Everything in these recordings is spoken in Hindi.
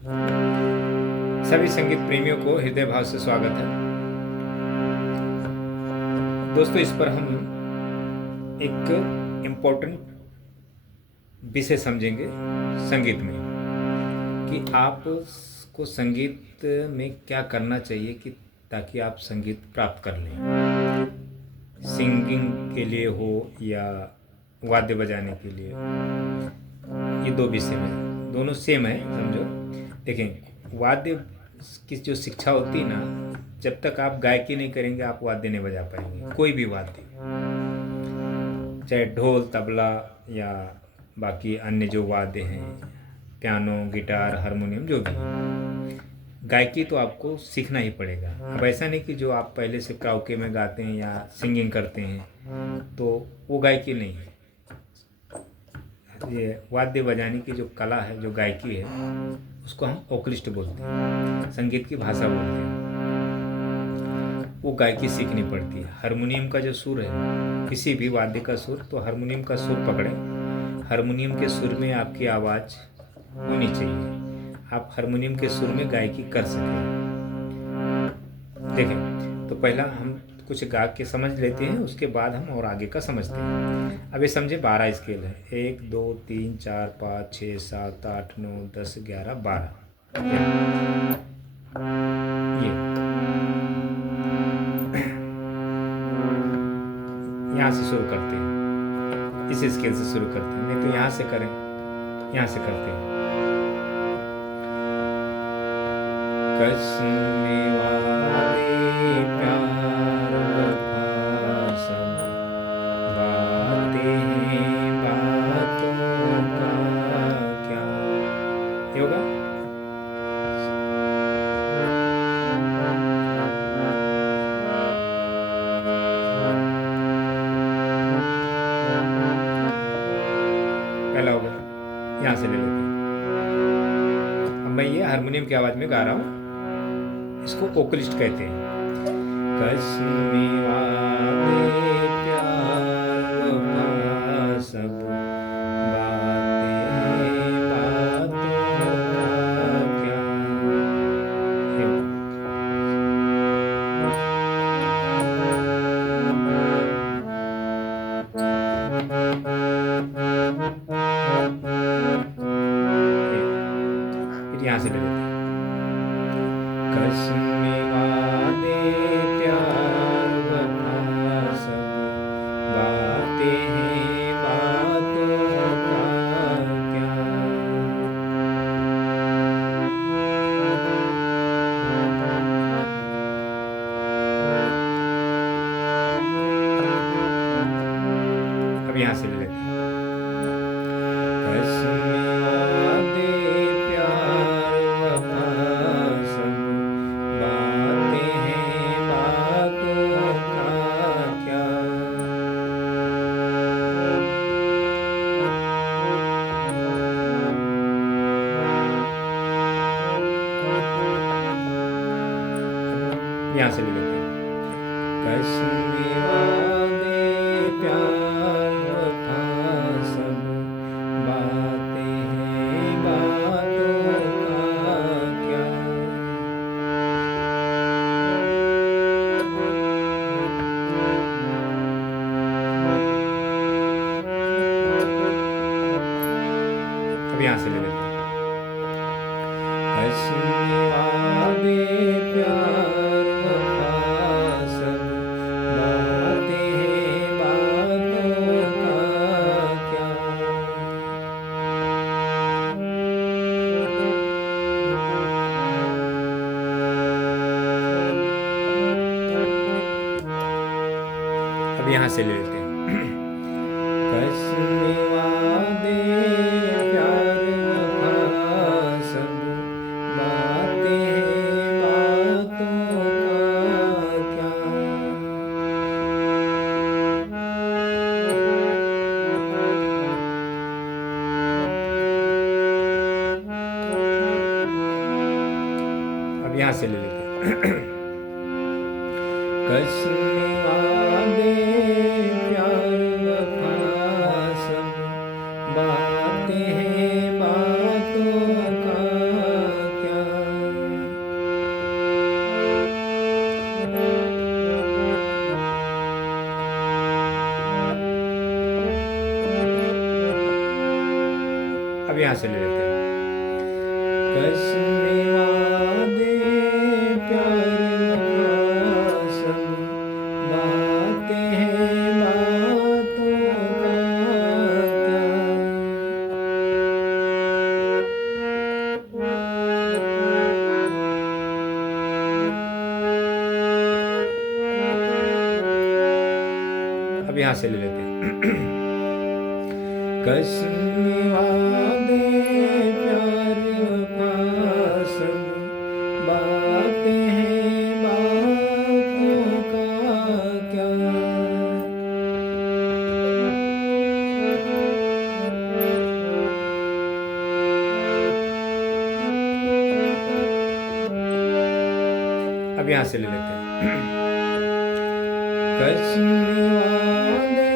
सभी संगीत प्रेमियों को हृदय भाव से स्वागत है। दोस्तों, इस पर हम एक इम्पोर्टेंट विषय समझेंगे संगीत में, कि आपको संगीत में क्या करना चाहिए कि ताकि आप संगीत प्राप्त कर लें। सिंगिंग के लिए हो या वाद्य बजाने के लिए, ये दो विषय में दोनों सेम है, समझो। देखें, वाद्य की जो शिक्षा होती है ना, जब तक आप गायकी नहीं करेंगे आप वाद्य नहीं बजा पाएंगे। कोई भी वाद्य, चाहे ढोल, तबला या बाकी अन्य जो वाद्य हैं, पियानो, गिटार, हारमोनियम, जो भी है, गायकी तो आपको सीखना ही पड़ेगा। अब ऐसा नहीं कि जो आप पहले से कराओके में गाते हैं या सिंगिंग करते हैं तो वो गायकी नहीं है। ये वाद्य बजाने की जो कला है, जो गायकी है, उसको हम ओकलिस्ट बोलते हैं, संगीत की भाषा बोलते हैं। वो गायकी सीखनी पड़ती है। हारमोनियम का जो सुर है, किसी भी वाद्य का सुर, तो हारमोनियम का सुर पकड़े। हारमोनियम के सुर में आपकी आवाज़ होनी चाहिए, आप हारमोनियम के सुर में गायकी कर सकें। देखें, तो पहला हम कुछ गा के समझ लेते हैं, उसके बाद हम और आगे का समझते हैं। अब ये समझे, 12 स्केल है। 1 2 3 4 5 6 7 8 9 10 11 12। ये यहाँ से शुरू करते हैं, इस स्केल से शुरू करते हैं, नहीं तो यहाँ से करें, यहाँ से करते हैं। कसमे वादे प्यार वफा सब बातें हैं, बातों का क्या। ये होगा। पहला हो गया, यहाँ से ले लेते हैं। अब मैं ये हारमोनियम की आवाज़ में गा रहा हूँ, इसको ओकलिस्ट कहते हैं। कसमे वादे प्यार वफा सब बातें हैं, बातों का क्या। फिर यहाँ से ले लेते हैं। कसमे वादे प्यार वफा सब बातें हैं, बातों का क्या। अब यहाँ से ले लेते हैं। कसमे वादे प्यार वफा सब बातें हैं, बातों का क्या। यहाँ से ले लेते हैं। कसमे वादे प्यार वफा सब बातें हैं, बातों का क्या। अब यहाँ से ले लेते हैं। कसमे वादे प्यार वफा सब बातें हैं, बातों का क्या। अब यहाँ से ले लेते हैं। कसमे वादे प्यार वफा सब बातें हैं, बातों का क्या। अब यहाँ से ले लेते हैं। कसमे वादे प्यार वफा सब बातें हैं, बातों का यहाँ से ले लेते हैं। कसमे वादे प्यार वफा सब बातें हैं बातों का क्या। अब यहाँ से ले लेते हैं। कसमे वादे प्यार वफा सब बातें हैं बातों का क्या। अब यहाँ से ले लेते हैं। कसमे वादे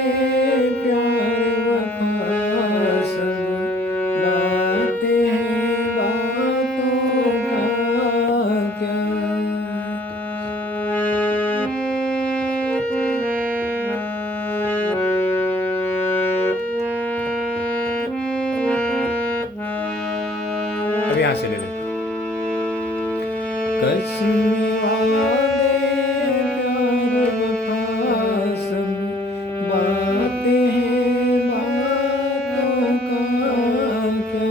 प्यार वफा सब बातें हैं बातों का क्या। अब यहाँ से ले लेते हैं। कसमे वादे प्यार वफा सब बातें हैं बातों का क्या।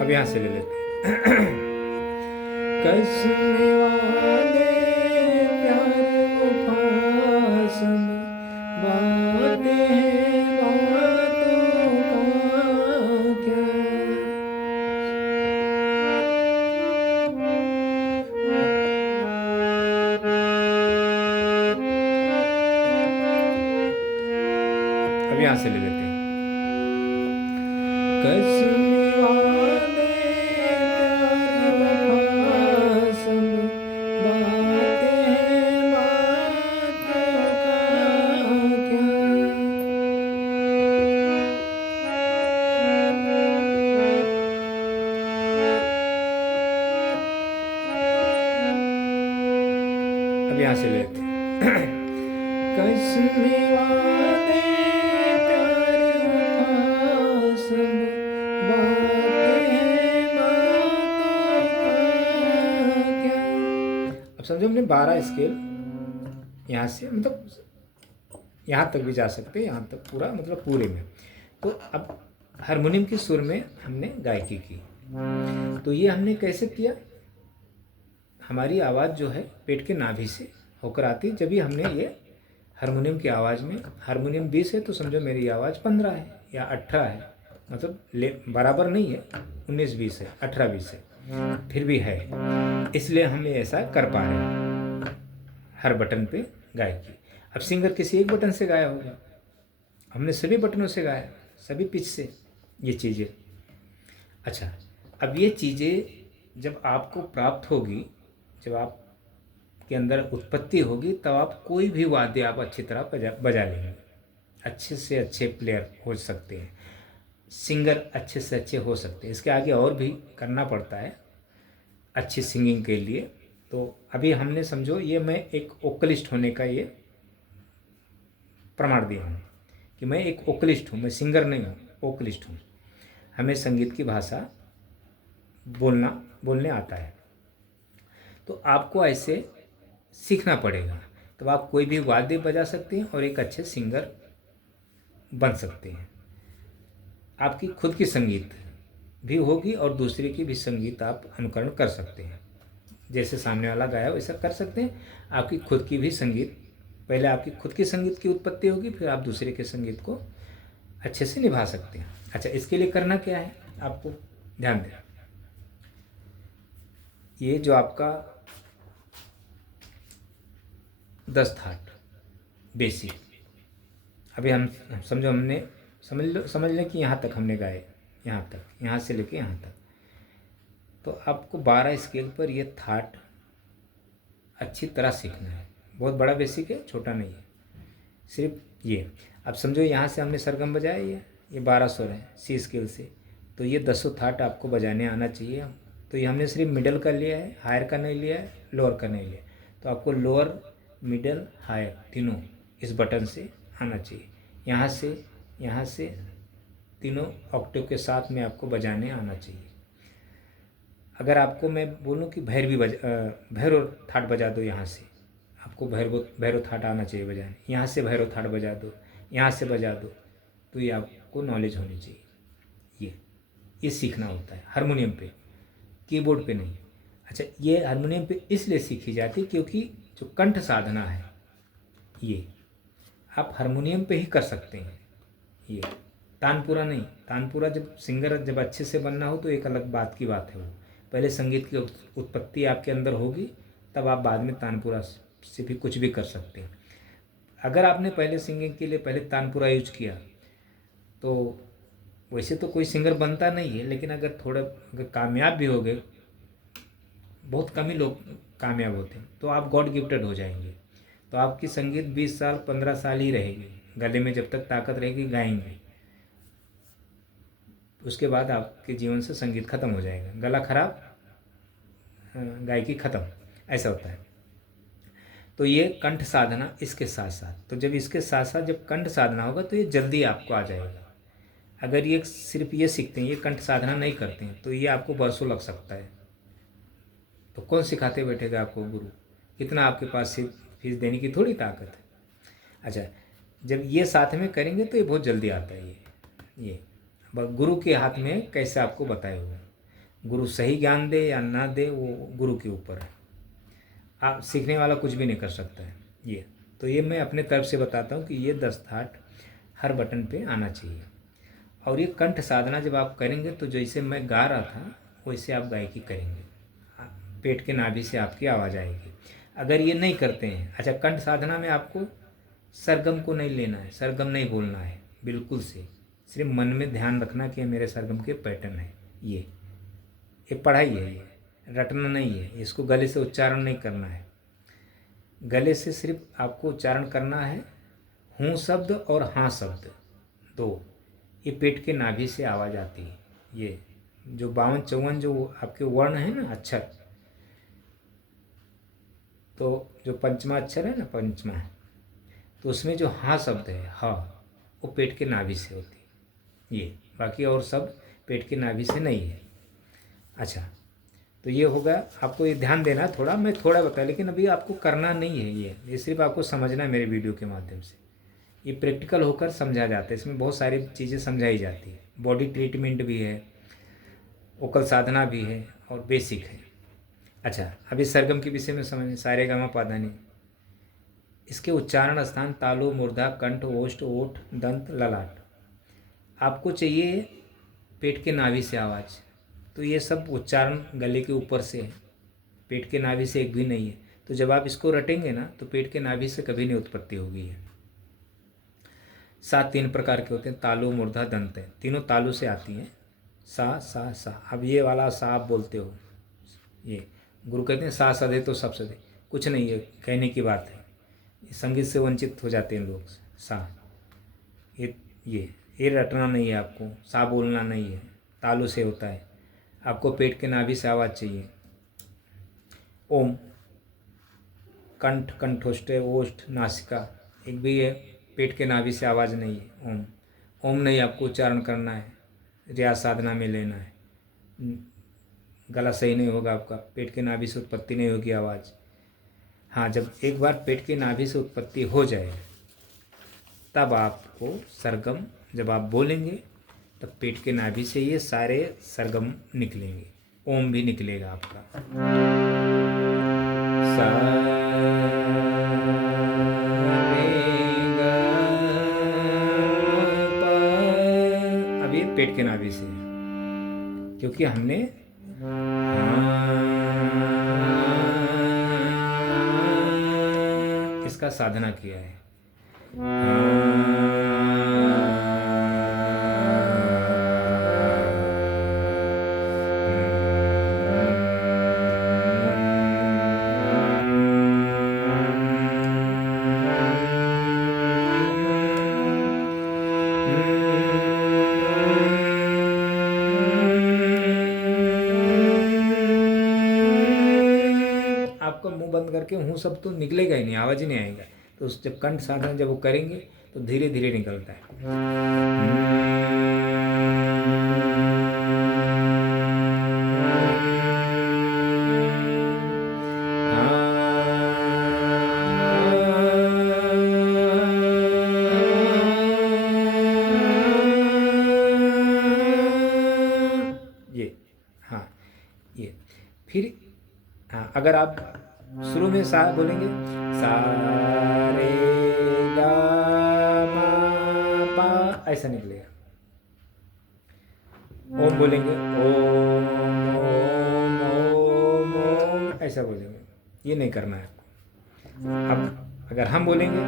अब यहाँ से ले लेते हैं। कसमे वादे प्यार वफा सब बातें हैं बातों का क्या। अब यहाँ से ले लेते हैं। कसमे वादे प्यार वफा सब बातें हैं बातों का क्या। अब यहाँ से ले लेते हैं। कसमे वादे प्यार वफा सब बातें हैं बातों का क्या। अब समझो हमने 12 स्केल यहाँ से मतलब यहाँ तक भी जा सकते हैं, यहाँ तक पूरा मतलब पूरे में। तो अब हारमोनियम की सुर में हमने गायकी की। तो ये हमने कैसे किया, हमारी आवाज़ जो है पेट के नाभि से होकर आती, जब भी हमने ये हारमोनियम की आवाज़ में, हारमोनियम 20 है तो समझो मेरी आवाज़ 15 है या 18 है, मतलब बराबर नहीं है, 19-20 है, 18-20 है, फिर भी है। इसलिए हम ऐसा कर पा रहे हैं हर बटन पे गायकी। अब सिंगर किसी एक बटन से गाया होगा, हमने सभी बटनों से गाया, सभी पिच से ये चीज़ें। अच्छा, अब ये चीज़ें जब आपको प्राप्त होगी, जब आप के अंदर उत्पत्ति होगी, तब आप कोई भी वाद्य आप अच्छी तरह बजा लेंगे, अच्छे से अच्छे प्लेयर हो सकते हैं, सिंगर अच्छे से अच्छे हो सकते हैं। इसके आगे और भी करना पड़ता है अच्छी सिंगिंग के लिए। तो अभी हमने समझो ये मैं एक वोकलिस्ट होने का ये प्रमाण दिया हूँ कि मैं एक वोकलिस्ट हूँ, मैं सिंगर नहीं हूँ, वोकलिस्ट हूँ। हमें संगीत की भाषा बोलने आता है। तो आपको ऐसे सीखना पड़ेगा, तब आप कोई भी वाद्य बजा सकते हैं और एक अच्छे सिंगर बन सकते हैं। आपकी खुद की संगीत भी होगी और दूसरे की भी संगीत आप अनुकरण कर सकते हैं। जैसे सामने वाला गाया वैसा कर सकते हैं। आपकी खुद की भी संगीत, पहले आपकी खुद की संगीत की उत्पत्ति होगी, फिर आप दूसरे के संगीत को अच्छे से निभा सकते हैं। अच्छा, इसके लिए करना क्या है, आपको ध्यान दें। ये जो आपका 10 थाट बेसिक, अभी हम समझो हमने समझ लें कि यहाँ तक हमने गाए, यहाँ तक, यहाँ से लेके यहाँ तक। तो आपको 12 स्केल पर ये थाट अच्छी तरह सीखना है। बहुत बड़ा बेसिक है, छोटा नहीं है, सिर्फ ये। अब समझो यहाँ से हमने सरगम बजाया, ये 12 स्वर है सी स्केल से, तो ये 10 थाट आपको बजाने आना चाहिए। तो ये हमने सिर्फ मिडल का लिया है, हायर का नहीं लिया है, लोअर का नहीं लिया। तो आपको लोअर, मिडल, हायर तीनों इस बटन से आना चाहिए। यहाँ से तीनों ऑक्टेव के साथ में आपको बजाने आना चाहिए। अगर आपको मैं बोलूँ कि भैरव थाट बजा दो, यहाँ से आपको भैरव थाट आना चाहिए बजाने, यहाँ से भैरव थाट बजा दो, यहाँ से बजा दो, तो ये आपको नॉलेज होनी चाहिए। ये सीखना होता है हारमोनियम पे, कीबोर्ड पे नहीं। अच्छा, ये हारमोनियम पे इसलिए सीखी जाती क्योंकि जो कंठ साधना है ये आप हारमोनियम पे ही कर सकते हैं। ये तानपुरा नहीं, तानपुरा जब अच्छे से बनना हो तो एक अलग बात की बात है। वो पहले संगीत की उत्पत्ति आपके अंदर होगी, तब आप बाद में तानपुरा से भी कुछ भी कर सकते हैं। अगर आपने पहले सिंगिंग के लिए पहले तानपुरा यूज किया तो वैसे तो कोई सिंगर बनता नहीं है, लेकिन अगर कामयाब भी हो गए, बहुत कम ही लोग कामयाब होते हैं, तो आप गॉड गिफ्टेड हो जाएंगे। तो आपकी संगीत 20 साल 15 साल ही रहेगी, गले में जब तक ताकत रहेगी गाएंगे। उसके बाद आपके जीवन से संगीत खत्म हो जाएगा, गला खराब, गायकी खत्म, ऐसा होता है। तो ये कंठ साधना इसके साथ साथ, तो जब इसके साथ साथ जब कंठ साधना होगा तो ये जल्दी आपको आ जाएगा। अगर ये सिर्फ ये सीखते हैं, ये कंठ साधना नहीं करते हैं, तो ये आपको बरसों लग सकता है। तो कौन सिखाते बैठेगा आपको? गुरु। कितना आपके पास फीस देने की थोड़ी ताकत है। अच्छा, जब ये साथ में करेंगे तो ये बहुत जल्दी आता है। ये गुरु के हाथ में कैसे आपको बताए हुए, गुरु सही ज्ञान दे या ना दे वो गुरु के ऊपर है। आप सीखने वाला कुछ भी नहीं कर सकता है। ये तो ये मैं अपने तरफ से बताता हूँ कि ये 10 थाट हर बटन पे आना चाहिए। और ये कंठ साधना जब आप करेंगे तो जैसे मैं गा रहा था वैसे आप गायकी करेंगे, पेट के नाभि से आपकी आवाज़ आएगी। अगर ये नहीं करते हैं, अच्छा, कंठ साधना में आपको सरगम को नहीं लेना है, सरगम नहीं बोलना है बिल्कुल से, सिर्फ मन में ध्यान रखना कि मेरे सरगम के पैटर्न है। ये पढ़ाई है, ये रटना नहीं है, इसको गले से उच्चारण नहीं करना है। गले से सिर्फ आपको उच्चारण करना है, हूँ शब्द और हाँ शब्द दो, ये पेट के नाभि से आवाज़ आती है। ये जो 52-54 जो आपके वर्ण है ना, अक्षर, तो जो पंचमा अक्षर है ना, पंचमा, तो उसमें जो हाँ शब्द है, हाँ, वो पेट के नाभि से होती है। ये बाकी और सब पेट के नाभि से नहीं है। अच्छा, तो ये होगा, आपको ये ध्यान देना। थोड़ा मैं थोड़ा बताया, लेकिन अभी आपको करना नहीं है। ये सिर्फ आपको समझना है मेरे वीडियो के माध्यम से। ये प्रैक्टिकल होकर समझा जाता है, इसमें बहुत सारी चीज़ें समझाई जाती है। बॉडी ट्रीटमेंट भी है, वोकल साधना भी है और बेसिक है। अच्छा, अभी सरगम के विषय में समझें। सारे गामा पाधानी, इसके उच्चारण स्थान तालु, मूर्धा, कंठ, ओष्ठ, ओठ, दंत, ललाट। आपको चाहिए पेट के नाभि से आवाज़, तो ये सब उच्चारण गले के ऊपर से है, पेट के नाभि से एक भी नहीं है। तो जब आप इसको रटेंगे ना तो पेट के नाभि से कभी नहीं उत्पत्ति होगी है। 7 3 प्रकार के होते हैं, तालु, मूर्धा, दंत है, तीनों तालु से आती हैं। सा सा सा, अब ये वाला सा आप बोलते हो, ये गुरु कहते हैं सा सदे तो सब सदे, कुछ नहीं है, कहने की बात है। संगीत से वंचित हो जाते हैं लोग। सा, ये रटना नहीं है, आपको सा बोलना नहीं है, तालु से होता है। आपको पेट के नाभि से आवाज़ चाहिए। ओम, कंठ, कंठोष्ठ, ओष्ठ, नासिका, एक भी है, पेट के नाभि से आवाज़ नहीं है। ओम नहीं आपको उच्चारण करना है, रियाज साधना में लेना है। गला सही नहीं होगा आपका, पेट के नाभि से उत्पत्ति नहीं होगी आवाज़। हाँ, जब एक बार पेट के नाभि से उत्पत्ति हो जाए तब आपको सरगम, जब आप बोलेंगे तब पेट के नाभि से ये सारे सरगम निकलेंगे, ओम भी निकलेगा आपका। सा अब ये पेट के नाभि से, क्योंकि हमने इसका साधना किया है। वो सब तो निकलेगा ही नहीं, आवाज़ ही नहीं आएगा। तो उस जब कंठ साधना जब वो करेंगे तो धीरे धीरे निकलता है। ये, हाँ, ये फिर, हाँ, अगर आप शुरू में सा बोलेंगे, सा रे गा मा पा, ऐसा निकलेगा। ओम बोलेंगे, ओम ओम ओम ओम, ऐसा बोलेंगे। ये नहीं करना है आपको। अब अगर हम बोलेंगे,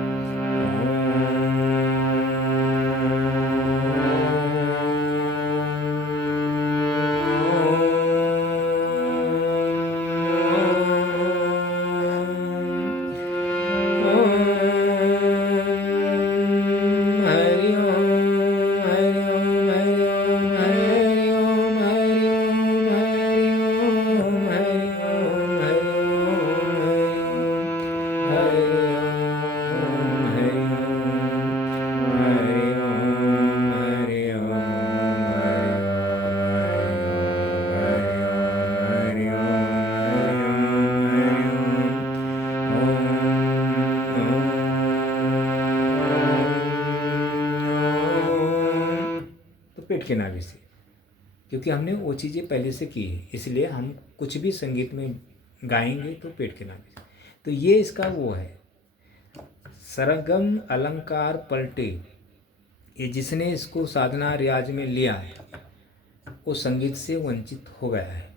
तो पेट के नाभि से, क्योंकि हमने वो चीज़ें पहले से की है, इसलिए हम कुछ भी संगीत में गाएंगे तो पेट के नाभि से। तो ये इसका वो है, सरगम अलंकार पलटे। ये जिसने इसको साधना रियाज में लिया है वो संगीत से वंचित हो गया है।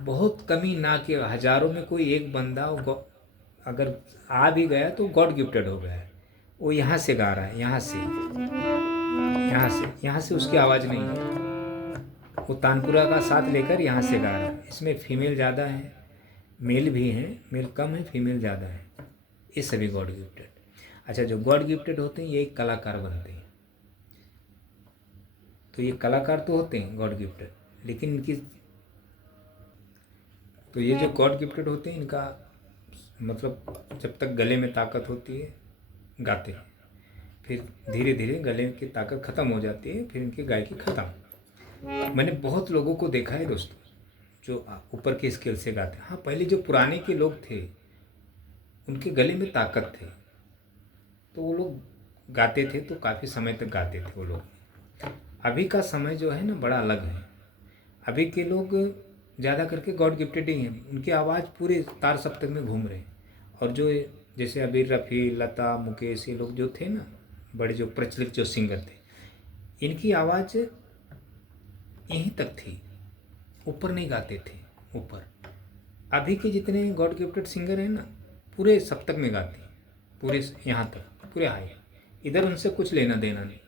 बहुत कमी ना के हजारों में कोई एक बंदा अगर आ भी गया तो गॉड गिफ्टेड हो गया है। वो यहाँ से गा रहा है, यहाँ से उसकी आवाज़ नहीं है। वो तानपुरा का साथ लेकर यहाँ से गा रहा है। इसमें फीमेल ज़्यादा है, मेल भी हैं, मेल कम है, फीमेल ज़्यादा है। ये सभी गॉड गिफ्टेड। अच्छा, जो गॉड गिफ्टेड होते हैं ये एक कलाकार बनते हैं। तो ये कलाकार तो होते हैं गॉड गिफ्टेड, लेकिन इनकी, तो ये जो गॉड गिफ्टेड होते हैं इनका मतलब जब तक गले में ताकत होती है गाते हैं, फिर धीरे धीरे गले की ताकत ख़त्म हो जाती है, फिर इनकी गायकी ख़त्म। मैंने बहुत लोगों को देखा है दोस्तों जो ऊपर के स्केल से गाते हैं। हाँ, पहले जो पुराने के लोग थे उनके गले में ताकत थे, तो वो लोग गाते थे, तो काफ़ी समय तक गाते थे वो लोग। अभी का समय जो है ना बड़ा अलग है। अभी के लोग ज़्यादा करके गॉड गिफ्टेड ही हैं, उनकी आवाज़ पूरे तार सप्तक में घूम रहे हैं। और जो जैसे अभी रफ़ी, लता, मुकेश, ये लोग जो थे ना बड़े जो प्रचलित जो सिंगर थे, इनकी आवाज़ यहीं तक थी, ऊपर नहीं गाते थे ऊपर। अभी के जितने गॉड गिफ्टेड सिंगर हैं ना पूरे सप्तक में गाते हैं, पूरे यहाँ तक, पूरे हाई। इधर उनसे कुछ लेना देना नहीं।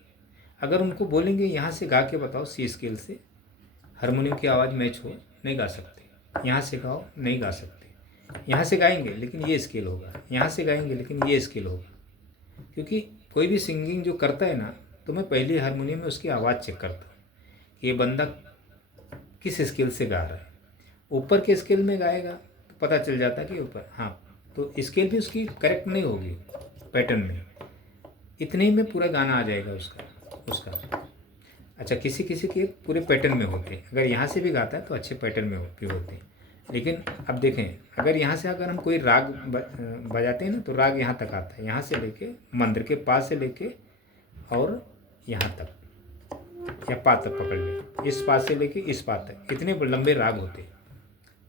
अगर उनको बोलेंगे यहाँ से गा के बताओ, सी स्केल से हारमोनियम की आवाज़ मैच हो, नहीं गा सकते। यहाँ से गाओ, नहीं गा सकते। यहाँ से गाएंगे लेकिन ये स्केल होगा, यहाँ से गाएंगे लेकिन ये स्केल होगा। क्योंकि कोई भी सिंगिंग जो करता है ना, तो मैं पहले हारमोनियम में उसकी आवाज़ चेक करता हूँ कि ये बंदा किस स्केल से गा रहा है। ऊपर के स्केल में गाएगा तो पता चल जाता है कि ऊपर, हाँ, तो स्केल भी उसकी करेक्ट नहीं होगी पैटर्न में, इतने ही में पूरा गाना आ जाएगा उसका। अच्छा, किसी किसी के पूरे पैटर्न में होते हैं, अगर यहाँ से भी गाता है तो अच्छे पैटर्न में भी होते हैं। लेकिन अब देखें, अगर यहाँ से अगर हम कोई राग बजाते हैं ना, तो राग यहाँ तक आता है, यहाँ से लेके मंदिर के पास से लेके और यहाँ तक, या पा तक पकड़ ले, इस पास से लेके इस पा तक, इतने लंबे राग होते हैं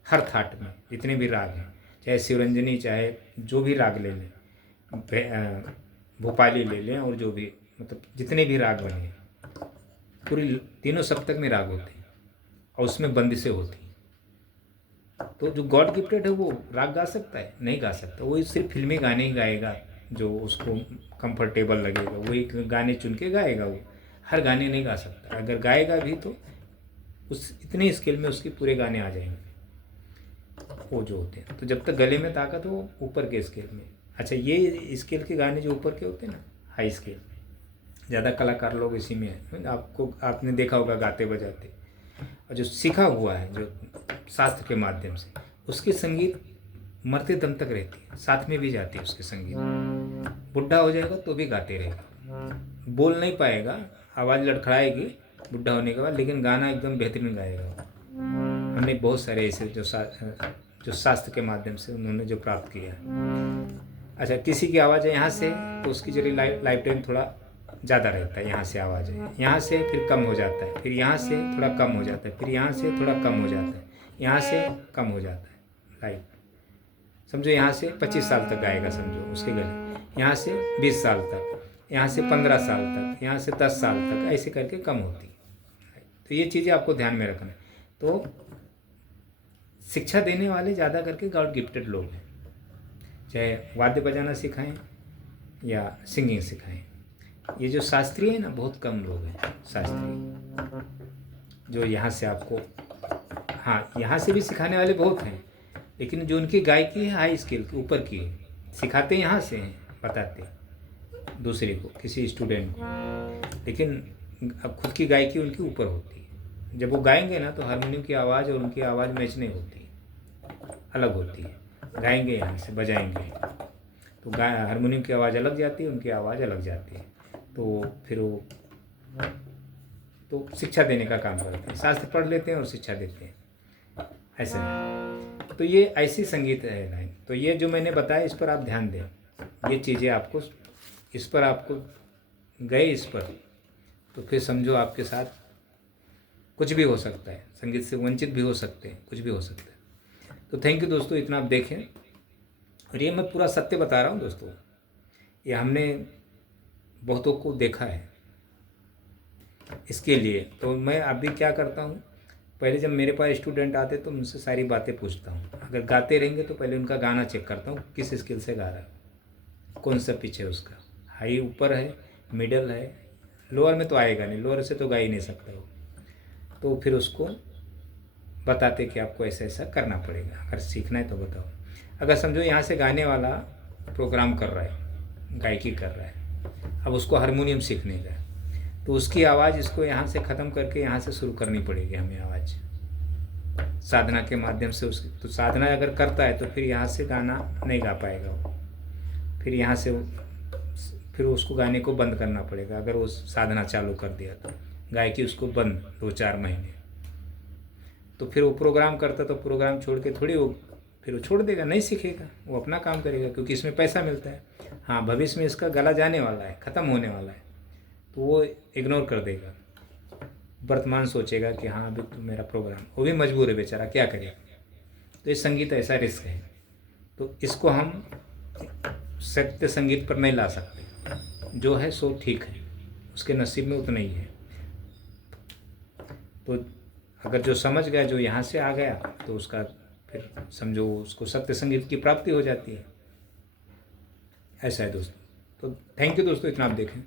हर थाट में। जितने भी राग हैं, चाहे शिवरंजनी, चाहे जो भी राग ले लें, भोपाली ले लें, और जो भी मतलब जितने भी राग बने हैं, पूरी तीनों सप्तक में राग होते हैं और उसमें बंदिशें होती हैं। तो जो गॉड गिफ्टेड है वो राग गा सकता है? नहीं गा सकता। वो सिर्फ फिल्मी गाने ही गाएगा जो उसको कंफर्टेबल लगेगा, वही गाने चुन के गाएगा। वो हर गाने नहीं गा सकता। अगर गाएगा भी तो उस इतने स्केल में उसके पूरे गाने आ जाएंगे वो जो होते हैं। तो जब तक गले में ताकत हो ऊपर के स्केल में। अच्छा, ये स्केल के गाने जो ऊपर के होते हैं ना, हाई स्केल, ज़्यादा कलाकार लोग इसी में हैं। आपने देखा होगा गाते बजाते, और जो सीखा हुआ है जो शास्त्र के माध्यम से, उसकी संगीत मरते दम तक रहती है, साथ में भी जाती है उसके संगीत। बुढ़ा हो जाएगा तो भी गाते रहेगा, बोल नहीं पाएगा, आवाज़ लड़खड़ाएगी बुढ़ा होने के बाद, लेकिन गाना एकदम बेहतरीन गाएगा। हमने बहुत सारे ऐसे जो शास्त्र के माध्यम से उन्होंने जो प्राप्त किया है। अच्छा, किसी की आवाज़ है यहाँ से तो उसकी जरिए लाइफ टाइम थोड़ा ज़्यादा रहता है, यहाँ से आवाज़ है, यहाँ से फिर कम हो जाता है, फिर यहाँ से थोड़ा कम हो जाता है, फिर यहाँ से थोड़ा कम हो जाता है, यहाँ से कम हो जाता है लाइफ। समझो यहाँ से 25 साल तक गाएगा, समझो उसके गले, यहाँ से 20 साल तक, यहाँ से 15 साल तक, यहाँ से 10 साल तक, ऐसे करके कम होती है। तो ये चीज़ें आपको ध्यान में रखना है। तो शिक्षा देने वाले ज़्यादा करके गॉड गिफ्टेड लोग हैं, चाहे वाद्य बजाना सिखाएं या सिंगिंग सिखाएं। ये जो शास्त्रीय है ना, बहुत कम लोग हैं शास्त्रीय जो यहाँ से आपको, हाँ यहाँ से भी सिखाने वाले बहुत हैं, लेकिन जो उनकी गायकी है हाई स्केल के ऊपर की है, सिखाते यहाँ से हैं, बताते दूसरे को, किसी स्टूडेंट को, लेकिन अब खुद की गायकी उनकी ऊपर होती है। जब वो गाएंगे ना तो हारमोनियम की आवाज़ और उनकी आवाज़ मैच नहीं होती, अलग होती है। गाएंगे यहाँ से, बजाएंगे तो हारमोनियम की आवाज़ अलग जाती है, उनकी आवाज़ अलग जाती है। तो फिर वो तो शिक्षा देने का काम करते हैं, शास्त्र पढ़ लेते हैं और शिक्षा देते हैं, ऐसा है। तो ये ऐसी संगीत है लाइन। तो ये जो मैंने बताया इस पर आप ध्यान दें, ये चीज़ें आपको, इस पर आपको गए इस पर, तो फिर समझो आपके साथ कुछ भी हो सकता है, संगीत से वंचित भी हो सकते हैं, कुछ भी हो सकता है। तो थैंक यू दोस्तों, इतना आप देखें। और ये मैं पूरा सत्य बता रहा हूँ दोस्तों, ये हमने बहुतों को देखा है। इसके लिए तो मैं अभी क्या करता हूँ, पहले जब मेरे पास स्टूडेंट आते तो उनसे सारी बातें पूछता हूँ। अगर गाते रहेंगे तो पहले उनका गाना चेक करता हूँ, किस स्किल से गा रहा है, कौन सा पिच है उसका, हाई ऊपर है, मिडल है, लोअर में तो आएगा नहीं, लोअर से तो गा ही नहीं सकता वो। तो फिर उसको बताते कि आपको ऐसा ऐसा करना पड़ेगा, अगर सीखना है तो बताओ। अगर समझो यहाँ से गाने वाला प्रोग्राम कर रहा है, गायकी कर रहा है, अब उसको हारमोनियम सीखने का, तो उसकी आवाज़ इसको यहाँ से ख़त्म करके यहाँ से शुरू करनी पड़ेगी हमें आवाज़, साधना के माध्यम से उसकी। तो साधना अगर करता है तो फिर यहाँ से गाना नहीं गा पाएगा वो, फिर यहाँ से फिर उसको गाने को बंद करना पड़ेगा। अगर वो साधना चालू कर दिया तो गायकी उसको बंद 2-4 महीने, तो फिर वो प्रोग्राम करता तो प्रोग्राम छोड़ के थोड़ी वो फिर वो छोड़ देगा, नहीं सीखेगा, वो अपना काम करेगा, क्योंकि इसमें पैसा मिलता है। हाँ, भविष्य में इसका गला जाने वाला है, ख़त्म होने वाला है, तो वो इग्नोर कर देगा, वर्तमान सोचेगा कि हाँ अभी तो मेरा प्रोग्राम, वो भी मजबूर है बेचारा, क्या करेगा। तो ये संगीत ऐसा रिस्क है, तो इसको हम सत्य संगीत पर नहीं ला सकते। जो है सो ठीक है, उसके नसीब में उतना ही है। तो अगर जो समझ गया, जो यहाँ से आ गया, तो उसका फिर समझो उसको सत्य संगीत की प्राप्ति हो जाती है। ऐसा है दोस्तों। तो थैंक यू दोस्तों, इतना आप देखें।